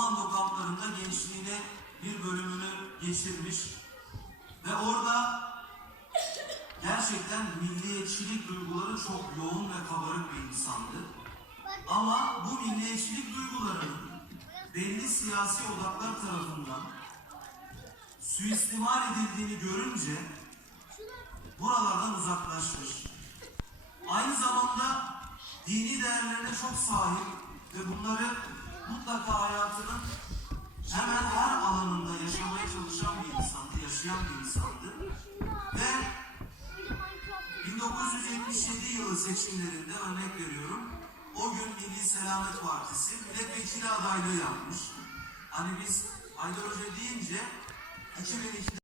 komando kamplarında gençliğine bir bölümünü geçirmiş ve orada gerçekten milliyetçilik duyguları çok yoğun ve kabarık bir insandı. Ama bu milliyetçilik duygularının belli siyasi odaklar tarafından suistimal edildiğini görünce buralardan uzaklaşmış. Aynı zamanda dini değerlerine çok sahip ve bunları mutlaka hayatının hemen her alanında yaşamaya çalışan bir insandı, yaşayan bir insandı. Ve 1977 yılı seçimlerinde örnek veriyorum. O gün Milli Selamet Partisi milletvekili adaylığı yapmış. Hani biz Haydar Hoca deyince 2002'de